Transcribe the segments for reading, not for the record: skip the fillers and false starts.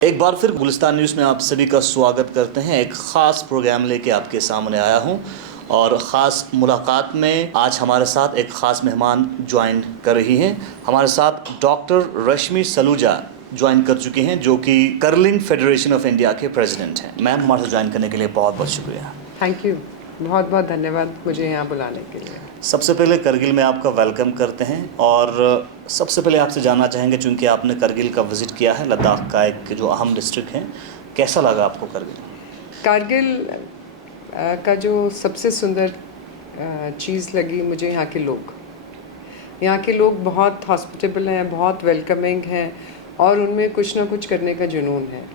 एक बार फिर गुलिस्तान न्यूज़ में आप सभी का स्वागत करते हैं। एक ख़ास प्रोग्राम लेके आपके सामने आया हूं और ख़ास मुलाकात में आज हमारे साथ एक ख़ास मेहमान ज्वाइन कर रही हैं। हमारे साथ डॉक्टर रश्मि सलूजा ज्वाइन कर चुकी हैं, जो कि कर्लिंग फेडरेशन ऑफ इंडिया के प्रेसिडेंट हैं। मैम, हमारे साथ ज्वाइन करने के लिए बहुत बहुत शुक्रिया। थैंक यू, बहुत बहुत धन्यवाद मुझे यहाँ बुलाने के लिए। सबसे पहले करगिल में आपका वेलकम करते हैं और सबसे पहले आपसे जानना चाहेंगे, चूँकि आपने करगिल का विज़िट किया है, लद्दाख का एक जो अहम डिस्ट्रिक्ट है, कैसा लगा आपको करगिल? कारगिल का जो सबसे सुंदर चीज़ लगी मुझे यहाँ के लोग। यहाँ के लोग बहुत हॉस्पिटेबल हैं, बहुत वेलकमिंग हैं और उनमें कुछ ना कुछ करने का जुनून है।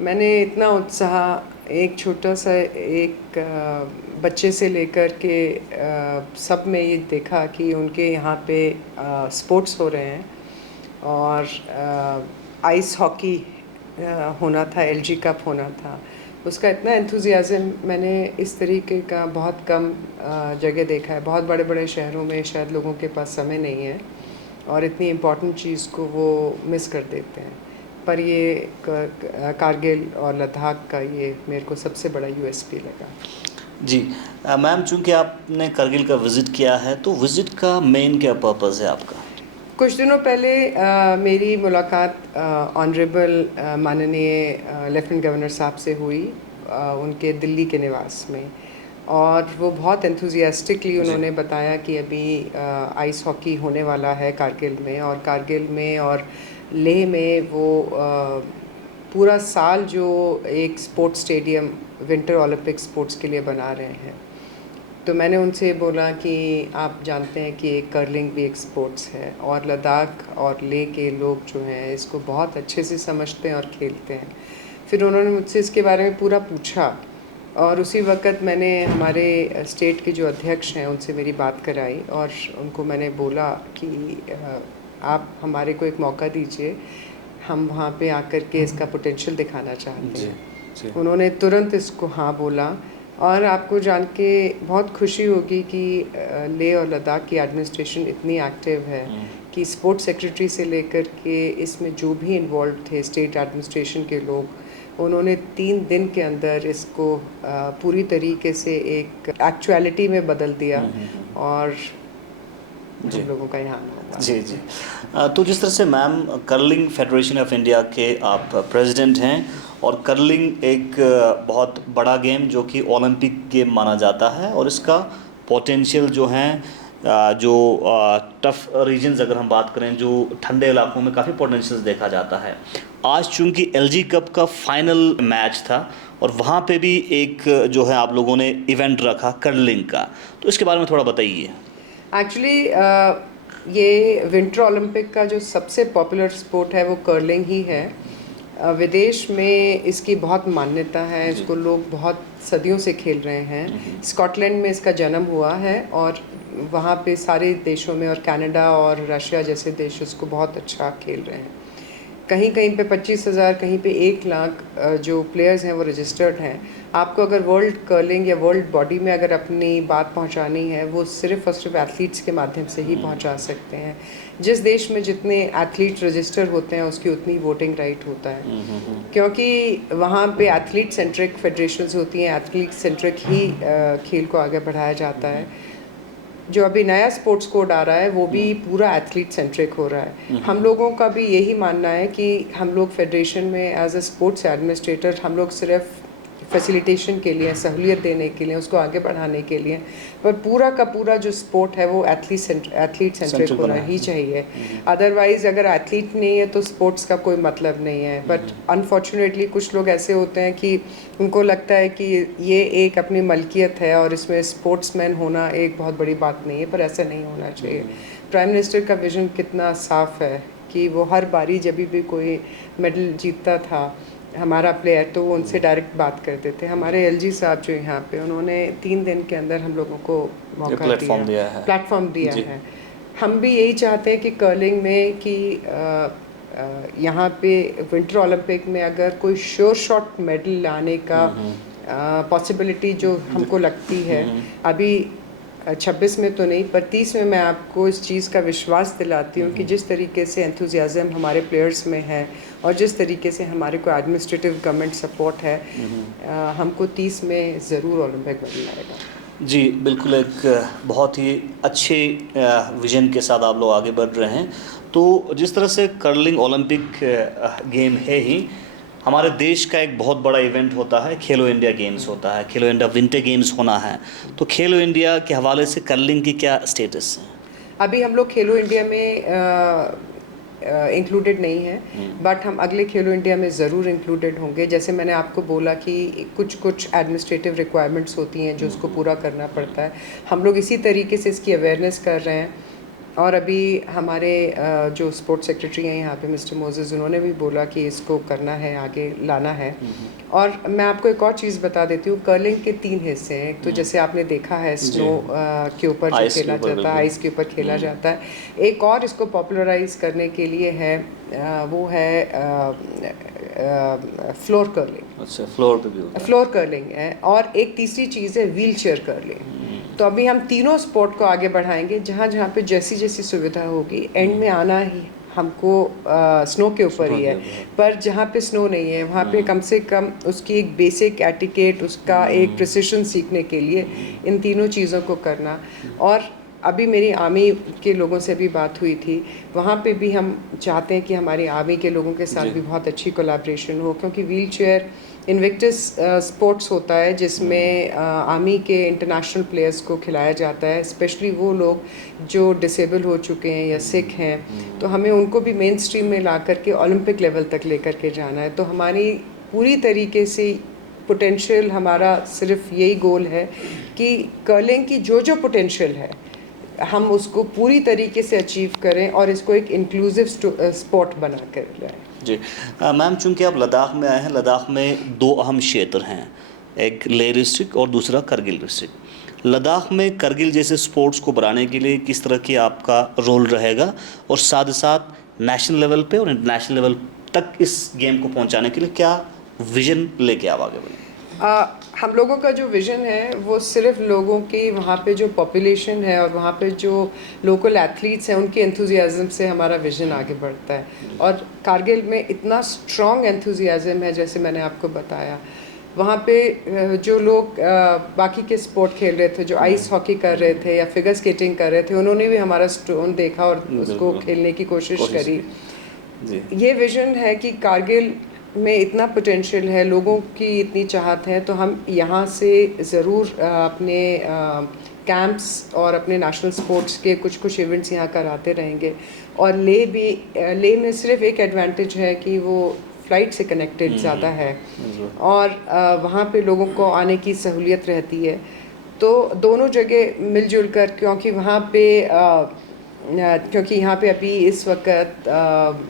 मैंने इतना उत्साह एक छोटा सा एक बच्चे से लेकर के सब में ये देखा कि उनके यहाँ पे स्पोर्ट्स हो रहे हैं और आइस हॉकी होना था, एलजी कप होना था। उसका इतना एंथुजियाज़म मैंने इस तरीके का बहुत कम जगह देखा है। बहुत बड़े बड़े शहरों में शायद लोगों के पास समय नहीं है और इतनी इम्पॉर्टेंट चीज़ को वो मिस कर देते हैं। पर ये कारगिल और लद्दाख का ये मेरे को सबसे बड़ा यूएसपी लगा। जी मैम, चूँकि आपने करगिल का विज़िट किया है, तो विज़िट का मेन क्या पर्पज़ है आपका? कुछ दिनों पहले मेरी मुलाकात ऑनरेबल माननीय लेफ्टिनेंट गवर्नर साहब से हुई उनके दिल्ली के निवास में, और वो बहुत एंथुजियास्टिकली उन्होंने बताया कि अभी आइस हॉकी होने वाला है कारगिल में, और कारगिल में और लेह में वो पूरा साल जो एक sports stadium winter Olympic sports के लिए बना रहे हैं। तो मैंने उनसे बोला कि आप जानते हैं कि एक कर्लिंग भी एक स्पोर्ट्स है और लद्दाख और लेह के लोग जो हैं इसको बहुत अच्छे से समझते हैं और खेलते हैं। फिर उन्होंने मुझसे इसके बारे में पूरा पूछा और उसी वक्त मैंने हमारे स्टेट के जो अध्यक्ष हैं उनसे मेरी बात कराई और उनको मैंने बोला कि आप हमारे को एक मौका दीजिए, हम वहाँ पे आकर के इसका पोटेंशियल दिखाना चाहते हैं। उन्होंने तुरंत इसको हाँ बोला और आपको जान के बहुत खुशी होगी कि लेह और लद्दाख की एडमिनिस्ट्रेशन इतनी एक्टिव है कि स्पोर्ट्स सेक्रेटरी से लेकर के इसमें जो भी इन्वॉल्व थे स्टेट एडमिनिस्ट्रेशन के लोग, उन्होंने 3 दिन के अंदर इसको पूरी तरीके से एक एक्चुअलिटी में बदल दिया और हम लोगों का यहाँ हुआ। जी जी। तो जिस तरह से ma'am curling federation of India के आप प्रेसिडेंट हैं और कर्लिंग एक बहुत बड़ा गेम जो कि ओलंपिक गेम माना जाता है, और इसका पोटेंशियल जो है जो टफ रीजन्स अगर हम बात करें, जो ठंडे इलाकों में काफ़ी पोटेंशियल देखा जाता है। आज चूँकि एलजी कप का फाइनल मैच था और वहाँ पे भी एक जो है आप लोगों ने इवेंट रखा कर्लिंग का, तो इसके बारे में थोड़ा बताइए। एक्चुअली ये विंटर ओलंपिक का जो सबसे पॉपुलर स्पोर्ट है वो कर्लिंग ही है। विदेश में इसकी बहुत मान्यता है, इसको लोग बहुत सदियों से खेल रहे हैं। स्कॉटलैंड में इसका जन्म हुआ है और वहाँ पे सारे देशों में और कनाडा और रशिया जैसे देश इसको बहुत अच्छा खेल रहे हैं। कहीं कहीं पे 25,000, कहीं पे 1 लाख जो प्लेयर्स हैं वो रजिस्टर्ड हैं। आपको अगर वर्ल्ड कर्लिंग या वर्ल्ड बॉडी में अगर अपनी बात पहुंचानी है, वो सिर्फ और सिर्फ एथलीट्स के माध्यम से ही पहुंचा सकते हैं। जिस देश में जितने एथलीट रजिस्टर होते हैं उसकी उतनी वोटिंग राइट होता है, क्योंकि वहाँ पे एथलीट सेंट्रिक फेडरेशंस होती हैं, एथलीट सेंट्रिक ही खेल को आगे बढ़ाया जाता है। जो अभी नया स्पोर्ट्स कोड आ रहा है वो भी पूरा एथलीट सेंट्रिक हो रहा है। हम लोगों का भी यही मानना है कि हम लोग फेडरेशन में एज अ स्पोर्ट्स एडमिनिस्ट्रेटर हम लोग सिर्फ फैसिलिटेशन के लिए, सहूलियत देने के लिए, उसको आगे बढ़ाने के लिए, पर पूरा का पूरा जो स्पोर्ट है वो एथलीट सेंट्रिक होना ही चाहिए। अदरवाइज़ अगर एथलीट नहीं है तो स्पोर्ट्स का कोई मतलब नहीं है। बट अनफॉर्चुनेटली कुछ लोग ऐसे होते हैं कि उनको लगता है कि ये एक अपनी मलकियत है और इसमें स्पोर्ट्समैन होना एक बहुत बड़ी बात नहीं है, पर ऐसा नहीं होना चाहिए। प्राइम मिनिस्टर का विजन कितना साफ़ है कि वो हर बारी जब भी कोई मेडल जीतता था हमारा प्लेयर, तो वो उनसे डायरेक्ट बात करते थे। हमारे एलजी साहब जो यहाँ पे, उन्होंने 3 दिन के अंदर हम लोगों को मौका प्लेटफॉर्म दिया है। हम भी यही चाहते हैं कि कर्लिंग में कि यहाँ पे विंटर ओलंपिक में अगर कोई श्योर शॉट मेडल लाने का पॉसिबिलिटी जो हमको लगती है, अभी 26 में तो नहीं, पर 30 में मैं आपको इस चीज़ का विश्वास दिलाती हूँ कि जिस तरीके से एंथुजियाज़म हमारे प्लेयर्स में है और जिस तरीके से हमारे को एडमिनिस्ट्रेटिव गवर्नमेंट सपोर्ट है, हमको 30 में ज़रूर ओलंपिक मेडल आएगा। जी बिल्कुल, एक बहुत ही अच्छे विजन के साथ आप लोग आगे बढ़ रहे हैं। तो जिस तरह से कर्लिंग ओलंपिक गेम है ही, हमारे देश का एक बहुत बड़ा इवेंट होता है, खेलो इंडिया गेम्स होता है, खेलो इंडिया विंटर गेम्स होना है। तो खेलो इंडिया के हवाले से कर्लिंग की क्या स्टेटस है? अभी हम लोग खेलो इंडिया में इंक्लूडेड नहीं है, बट हम अगले खेलो इंडिया में ज़रूर इंक्लूडेड होंगे। जैसे मैंने आपको बोला कि कुछ एडमिनिस्ट्रेटिव रिक्वायरमेंट्स होती हैं जो उसको पूरा करना पड़ता है। हम लोग इसी तरीके से इसकी अवेयरनेस कर रहे हैं। और अभी हमारे जो स्पोर्ट्स सेक्रेटरी हैं यहाँ पे मिस्टर मोजेस, उन्होंने भी बोला कि इसको करना है, आगे लाना है। और मैं आपको एक और चीज़ बता देती हूँ, कर्लिंग के 3 हिस्से हैं। एक तो जैसे आपने देखा है स्नो के ऊपर जो खेला जाता है, आइस के ऊपर खेला जाता है। एक और इसको पॉपुलराइज करने के लिए है, वो है फ्लोर कर्लिंग। अच्छा, फ्लोर पे भी होता है। फ्लोर कर्लिंग है। और एक तीसरी चीज़ है व्हील चेयर कर्लिंग। तो अभी हम तीनों स्पोर्ट को आगे बढ़ाएंगे, जहाँ जहाँ पे जैसी जैसी सुविधा होगी। एंड में आना ही हमको स्नो के ऊपर ही है, पर जहाँ पे स्नो नहीं है वहाँ पे कम से कम उसकी एक बेसिक एटिकेट, उसका एक प्रिसिशन सीखने के लिए इन तीनों चीज़ों को करना। और अभी मेरी आर्मी के लोगों से भी बात हुई थी, वहाँ पे भी हम चाहते हैं कि हमारी आर्मी के लोगों के साथ भी बहुत अच्छी कोलैबोरेशन हो, क्योंकि व्हील चेयर इन्विक्टस स्पोर्ट्स होता है जिसमें आर्मी के इंटरनेशनल प्लेयर्स को खिलाया जाता है, स्पेशली वो लोग जो डिसेबल हो चुके हैं या सिक हैं। तो हमें उनको भी मेन स्ट्रीम में ला करके ओलंपिक लेवल तक लेकर के जाना है। तो हमारी पूरी तरीके से पोटेंशियल, हमारा सिर्फ यही गोल है कि कर्लिंग की जो पोटेंशियल है हम उसको पूरी तरीके से अचीव करें और इसको एक इंक्लूसिव स्पोर्ट बना कर लाएं। जी मैम, चूँकि आप लद्दाख में आए हैं, लद्दाख में 2 अहम क्षेत्र हैं, एक लेह डिस्ट्रिक्ट और दूसरा करगिल डिस्ट्रिक्ट। लद्दाख में करगिल जैसे स्पोर्ट्स को बढ़ाने के लिए किस तरह की आपका रोल रहेगा, और साथ ही साथ नेशनल लेवल पे और इंटरनेशनल लेवल तक इस गेम को पहुंचाने के लिए क्या विजन लेके आप आगे बढ़ेंगे? हम लोगों का जो विज़न है वो सिर्फ लोगों की, वहाँ पे जो पॉपुलेशन है और वहाँ पे जो लोकल एथलीट्स हैं उनके एंथुजियाज़म से हमारा विज़न आगे बढ़ता है। और कारगिल में इतना स्ट्रॉन्ग एंथुजियाज़म है, जैसे मैंने आपको बताया। वहाँ पे जो लोग बाकी के स्पोर्ट खेल रहे थे, जो आइस हॉकी कर रहे थे या फिगर स्केटिंग कर रहे थे, उन्होंने भी हमारा स्टोन देखा और उसको खेलने की कोशिश करी। ये विज़न है कि कारगिल में इतना पोटेंशियल है, लोगों की इतनी चाहत है, तो हम यहाँ से ज़रूर अपने कैंप्स और अपने नेशनल स्पोर्ट्स के कुछ इवेंट्स यहाँ कराते रहेंगे। और लेह में सिर्फ एक एडवांटेज है कि वो फ़्लाइट से कनेक्टेड ज़्यादा है और वहाँ पे लोगों को आने की सहूलियत रहती है। तो दोनों जगह मिलजुल कर, क्योंकि वहाँ पे क्योंकि यहाँ पे अभी इस वक्त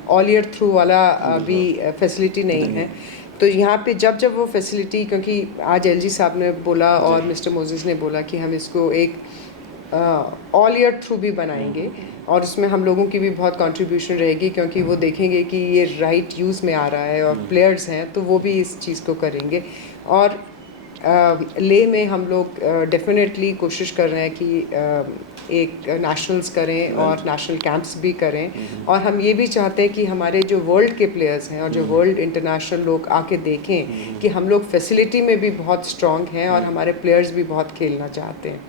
ऑल ईयर थ्रू वाला अभी फैसिलिटी नहीं है, तो यहाँ पे जब वो फैसिलिटी, क्योंकि आज एलजी साहब ने बोला और मिस्टर मोजेस ने बोला कि हम इसको एक ऑल ईयर थ्रू भी बनाएंगे और उसमें हम लोगों की भी बहुत कंट्रीब्यूशन रहेगी, क्योंकि वो देखेंगे कि ये राइट यूज़ में आ रहा है और प्लेयर्स हैं तो वो भी इस चीज़ को करेंगे। और लेह में हम लोग डेफिनेटली कोशिश कर रहे हैं कि एक नेशनल्स करें और नेशनल कैंप्स भी करें। और हम ये भी चाहते हैं कि हमारे जो वर्ल्ड के प्लेयर्स हैं और जो वर्ल्ड इंटरनेशनल लोग आके देखें कि हम लोग फैसिलिटी में भी बहुत स्ट्रॉन्ग हैं और हमारे प्लेयर्स भी बहुत खेलना चाहते हैं।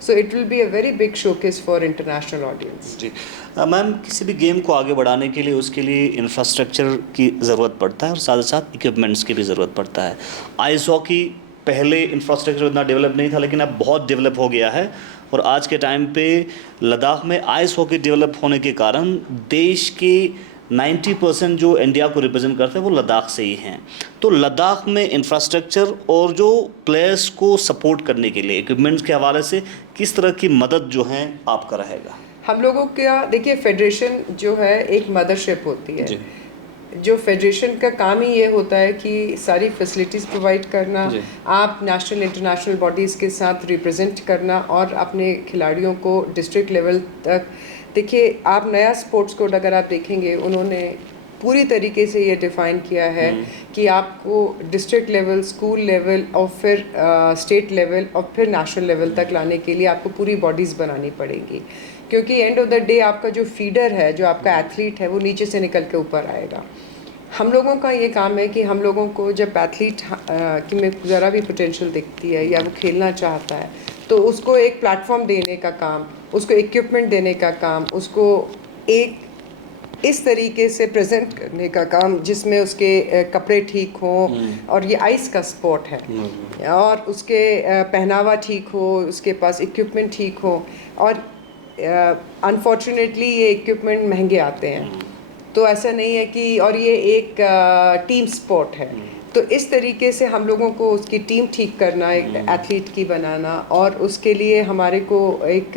So it will be a very big showcase for international audience. जी मैम, किसी भी गेम को आगे बढ़ाने के लिए उसके लिए इंफ्रास्ट्रक्चर की ज़रूरत पड़ता है और साथ ही साथ इक्विपमेंट्स की भी ज़रूरत पड़ता है। आइस हॉकी पहले इंफ्रास्ट्रक्चर उतना डेवलप नहीं था, लेकिन अब बहुत डेवलप हो गया है और आज के टाइम पे लद्दाख में आइस हॉकी डेवलप होने के कारण देश के 90% जो इंडिया को रिप्रेजेंट करते हैं वो लद्दाख से ही हैं। तो लद्दाख में इंफ्रास्ट्रक्चर और जो प्लेयर्स को सपोर्ट करने के लिए इक्विपमेंट्स के हवाले से किस तरह की मदद जो है आपका रहेगा? हम लोगों का देखिए, फेडरेशन जो है एक मदरशिप होती है जी। जो फेडरेशन का काम ही ये होता है कि सारी फैसिलिटीज़ प्रोवाइड करना, आप नेशनल इंटरनेशनल बॉडीज़ के साथ रिप्रेजेंट करना और अपने खिलाड़ियों को डिस्ट्रिक्ट लेवल तक। देखिए, आप नया स्पोर्ट्स कोड अगर आप देखेंगे, उन्होंने पूरी तरीके से ये डिफ़ाइन किया है कि आपको डिस्ट्रिक्ट लेवल, स्कूल लेवल और फिर स्टेट लेवल और फिर नेशनल लेवल तक लाने के लिए आपको पूरी बॉडीज़ बनानी पड़ेंगी, क्योंकि एंड ऑफ द डे आपका जो फीडर है, जो आपका एथलीट है, वो नीचे से निकल के ऊपर आएगा। हम लोगों का ये काम है कि हम लोगों को जब एथलीट की में ज़रा भी पोटेंशियल दिखती है या वो खेलना चाहता है, तो उसको एक प्लेटफॉर्म देने का काम, उसको इक्विपमेंट देने का काम, उसको एक इस तरीके से प्रेजेंट करने का काम जिसमें उसके कपड़े ठीक हों, और ये आइस का स्पोर्ट है, और उसके पहनावा ठीक हो, उसके पास इक्विपमेंट ठीक हो, और अनफॉर्चुनेटली ये इक्विपमेंट महंगे आते हैं, तो ऐसा नहीं है कि, और ये एक टीम स्पोर्ट है, तो इस तरीके से हम लोगों को उसकी टीम ठीक करना, एक एथलीट की बनाना, और उसके लिए हमारे को एक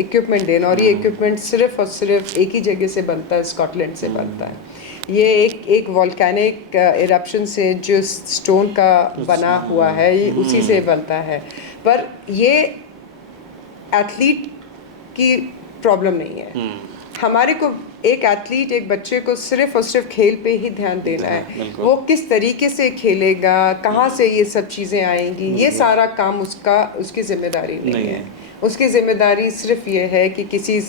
इक्विपमेंट देना, और ये इक्विपमेंट सिर्फ और सिर्फ एक ही जगह से बनता है, स्कॉटलैंड से बनता है। ये एक वॉल्केनिक इरप्शन से जो स्टोन का बना हुआ है, ये उसी से बनता है। पर ये एथलीट की प्रॉब्लम नहीं है, हमारे को एक एथलीट, एक बच्चे को सिर्फ और सिर्फ खेल पे ही ध्यान देना है। वो किस तरीके से खेलेगा, कहाँ से ये सब चीज़ें आएंगी, ये सारा काम उसकी जिम्मेदारी नहीं है। उसकी जिम्मेदारी सिर्फ ये है कि किसी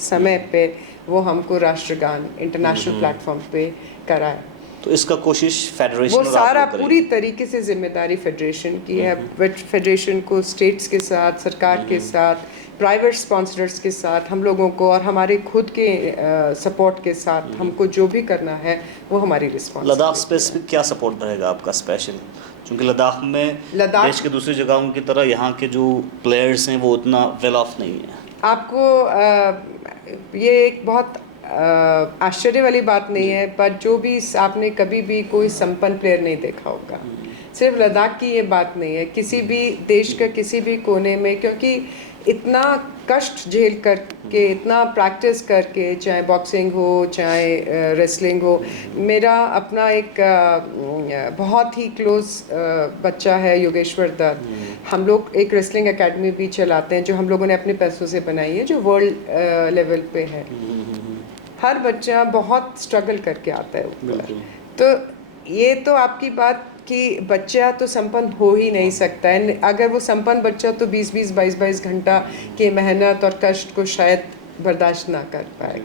समय पे वो हमको राष्ट्रगान इंटरनेशनल प्लेटफॉर्म पे कराए। तो इसका कोशिश फेडरेशन वो सारा पूरी तरीके से जिम्मेदारी फेडरेशन की है। फेडरेशन को स्टेट्स के साथ, सरकार के साथ, प्राइवेट स्पॉन्सर्स के साथ, हम लोगों को और हमारे खुद के सपोर्ट के साथ हमको जो भी करना है वो हमारी रिस्पॉन्सिबिलिटी। लद्दाख स्पेसिफिक क्या सपोर्ट रहेगा आपका स्पेशल, क्योंकि लद्दाख में देश के दूसरी जगहों की तरह यहाँ के जो प्लेयर्स हैं वो उतना वेल ऑफ नहीं है। आपको ये एक बहुत आश्चर्य वाली बात नहीं है, पर जो भी आपने कभी भी कोई संपन्न प्लेयर नहीं देखा होगा। सिर्फ लद्दाख की ये बात नहीं है, किसी भी देश का किसी भी कोने में, क्योंकि इतना कष्ट झेल करके, इतना प्रैक्टिस करके, चाहे बॉक्सिंग हो, चाहे रेसलिंग हो। मेरा अपना एक बहुत ही क्लोज बच्चा है योगेश्वर दत्त। हम लोग एक रेसलिंग एकेडमी भी चलाते हैं जो हम लोगों ने अपने पैसों से बनाई है, जो वर्ल्ड लेवल पे है। हर बच्चा बहुत स्ट्रगल करके आता है ऊपर। तो ये तो आपकी बात कि बच्चा तो संपन्न हो ही नहीं सकता है। अगर वो संपन्न बच्चा तो 20-20, 22-22 घंटा की मेहनत और कष्ट को शायद बर्दाश्त ना कर पाए।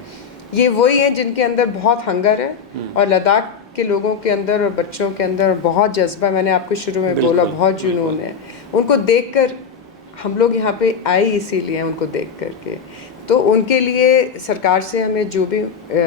ये वही है जिनके अंदर बहुत हंगर है, और लद्दाख के लोगों के अंदर और बच्चों के अंदर बहुत जज्बा, मैंने आपको शुरू में बोला, बहुत जुनून है। उनको देखकर हम लोग यहाँ पे आए इसीलिए, उनको देख करके। तो उनके लिए सरकार से हमें जो भी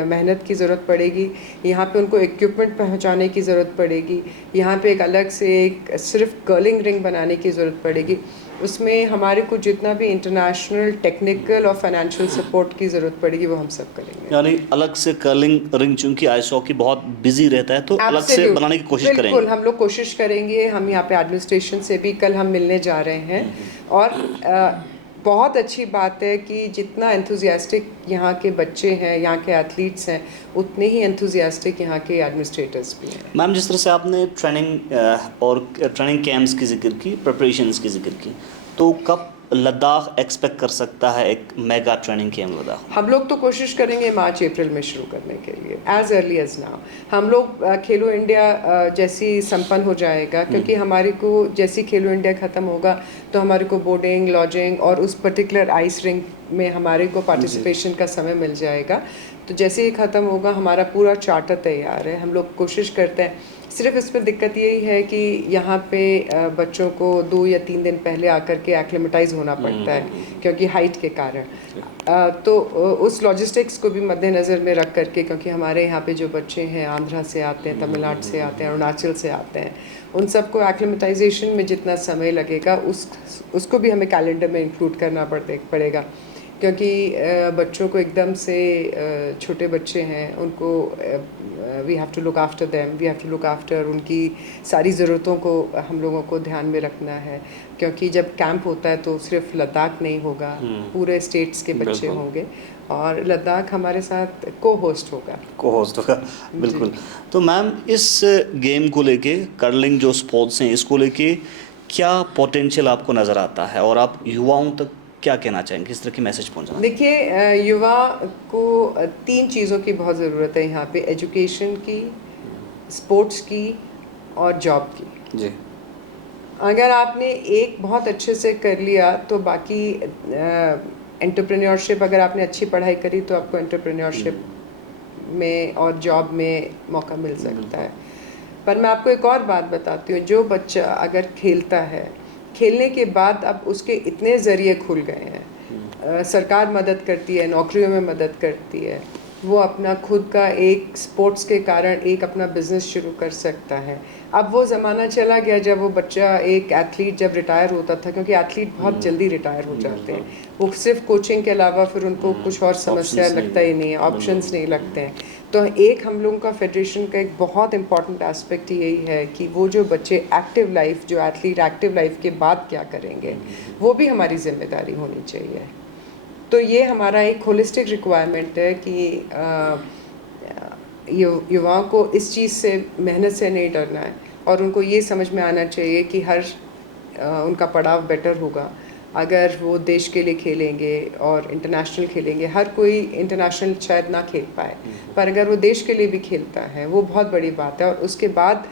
मेहनत की ज़रूरत पड़ेगी, यहाँ पे उनको इक्विपमेंट पहुँचाने की ज़रूरत पड़ेगी, यहाँ पे एक अलग से एक सिर्फ कर्लिंग रिंग बनाने की ज़रूरत पड़ेगी, उसमें हमारे को जितना भी इंटरनेशनल टेक्निकल और फाइनेंशियल सपोर्ट की ज़रूरत पड़ेगी वो हम सब करेंगे। यानी अलग से कर्लिंग रिंग, चूँकि आइस हॉकी बहुत बिजी रहता है, तो अलग से बनाने की कोशिश करेंगे। बिल्कुल, हम लोग कोशिश करेंगे। हम यहाँ पे एडमिनिस्ट्रेशन से भी कल हम मिलने जा रहे हैं, और बहुत अच्छी बात है कि जितना एंथुजियास्टिक यहाँ के बच्चे हैं, यहाँ के एथलीट्स हैं, उतने ही एंथुजियास्टिक यहाँ के एडमिनिस्ट्रेटर्स भी हैं। मैम, जिस तरह से आपने ट्रेनिंग कैंप्स की जिक्र की, प्रिपरेशंस की जिक्र की, तो कब लद्दाख एक्सपेक्ट कर सकता है एक मेगा ट्रेनिंग कैंप लद्दाख? हम लोग तो कोशिश करेंगे मार्च अप्रैल में शुरू करने के लिए, एज अर्ली एज नाउ। हम लोग खेलो इंडिया जैसी संपन्न हो जाएगा, क्योंकि हमारे को जैसी खेलो इंडिया ख़त्म होगा तो हमारे को बोर्डिंग, लॉजिंग और उस पर्टिकुलर आइस रिंग में हमारे को पार्टिसिपेशन का समय मिल जाएगा। तो जैसे ही ख़त्म होगा हमारा पूरा चार्टर तैयार है। हम लोग कोशिश करते हैं, सिर्फ इसमें दिक्कत यही है कि यहाँ पे बच्चों को 2 या 3 दिन पहले आकर के एक्लिमेटाइज होना पड़ता है, क्योंकि हाइट के कारण। तो उस लॉजिस्टिक्स को भी मद्देनज़र में रख करके, क्योंकि हमारे यहाँ पे जो बच्चे हैं आंध्रा से आते हैं, तमिलनाडु से आते हैं, अरुणाचल से आते हैं, उन सबको एक्लिमेटाइजेशन में जितना समय लगेगा उसको भी हमें कैलेंडर में इंक्लूड करना पड़ेगा, क्योंकि बच्चों को एकदम से, छोटे बच्चे हैं, उनको we have to look after them, we have to look after उनकी सारी ज़रूरतों को हम लोगों को ध्यान में रखना है। क्योंकि जब कैंप होता है तो सिर्फ लद्दाख नहीं होगा, पूरे स्टेट्स के बच्चे होंगे, और लद्दाख हमारे साथ को होस्ट होगा। बिल्कुल। तो मैम, इस गेम को लेके, कर्लिंग जो स्पोर्ट्स हैं, इसको लेके क्या पोटेंशियल आपको नज़र आता है, और आप युवाओं तक क्या कहना चाहेंगे, किस तरह की मैसेज पहुंचाना? देखिए, युवा को 3 चीज़ों की बहुत ज़रूरत है यहाँ पे, एजुकेशन की, स्पोर्ट्स की और जॉब की। जी। अगर आपने एक बहुत अच्छे से कर लिया तो बाकी एंटरप्रेन्योरशिप, अगर आपने अच्छी पढ़ाई करी तो आपको एंटरप्रेन्योरशिप में और जॉब में मौका मिल सकता है। पर मैं आपको एक और बात बताती हूँ, जो बच्चा अगर खेलता है, खेलने के बाद अब उसके इतने ज़रिए खुल गए हैं, सरकार मदद करती है, नौकरियों में मदद करती है, वो अपना खुद का एक स्पोर्ट्स के कारण एक अपना बिजनेस शुरू कर सकता है। अब वो ज़माना चला गया जब वो बच्चा एक एथलीट जब रिटायर होता था, क्योंकि एथलीट बहुत जल्दी रिटायर हो जाते हैं, वो सिर्फ कोचिंग के अलावा फिर उनको कुछ और समस्या लगता ही नहीं है, ऑप्शंस नहीं लगते हैं। तो एक हम लोगों का फेडरेशन का एक बहुत इंपॉर्टेंट एस्पेक्ट यही है कि वो जो बच्चे एक्टिव लाइफ, जो एथलीट एक्टिव लाइफ के बाद क्या करेंगे, वो भी हमारी जिम्मेदारी होनी चाहिए। तो ये हमारा एक होलिस्टिक रिक्वायरमेंट है कि युवाओं को इस चीज़ से, मेहनत से नहीं डरना है और उनको ये समझ में आना चाहिए कि हर उनका पड़ाव बेटर होगा अगर वो देश के लिए खेलेंगे और इंटरनेशनल खेलेंगे। हर कोई इंटरनेशनल शायद ना खेल पाए, पर अगर वो देश के लिए भी खेलता है वो बहुत बड़ी बात है। और उसके बाद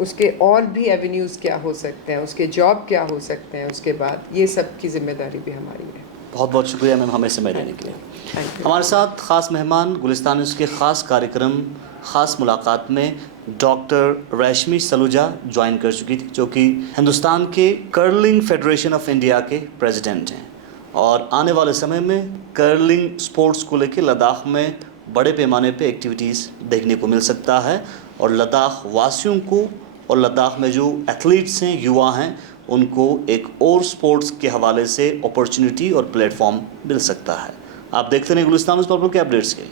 उसके और भी एवेन्यूज़ क्या हो सकते हैं, उसके जॉब क्या हो सकते हैं उसके बाद, ये सब की जिम्मेदारी भी हमारी है। बहुत बहुत शुक्रिया मैम हमें समय देने के लिए। हमारे साथ ख़ास मेहमान गुलिस्तान न्यूज़ के ख़ास कार्यक्रम ख़ास मुलाकात में डॉक्टर रश्मि सलूजा ज्वाइन कर चुकी थी, जो कि हिंदुस्तान के कर्लिंग फेडरेशन ऑफ इंडिया के प्रेसिडेंट हैं और आने वाले समय में कर्लिंग स्पोर्ट्स को लेकर लद्दाख में बड़े पैमाने पे एक्टिविटीज़ देखने को मिल सकता है और लद्दाख वासियों को और लद्दाख में जो एथलीट्स हैं, युवा हैं, उनको एक और स्पोर्ट्स के हवाले से अपॉर्चुनिटी और प्लेटफॉर्म मिल सकता है। आप देखते रहिए गुलिस्तान न्यूज़ के अपडेट्स के लिए।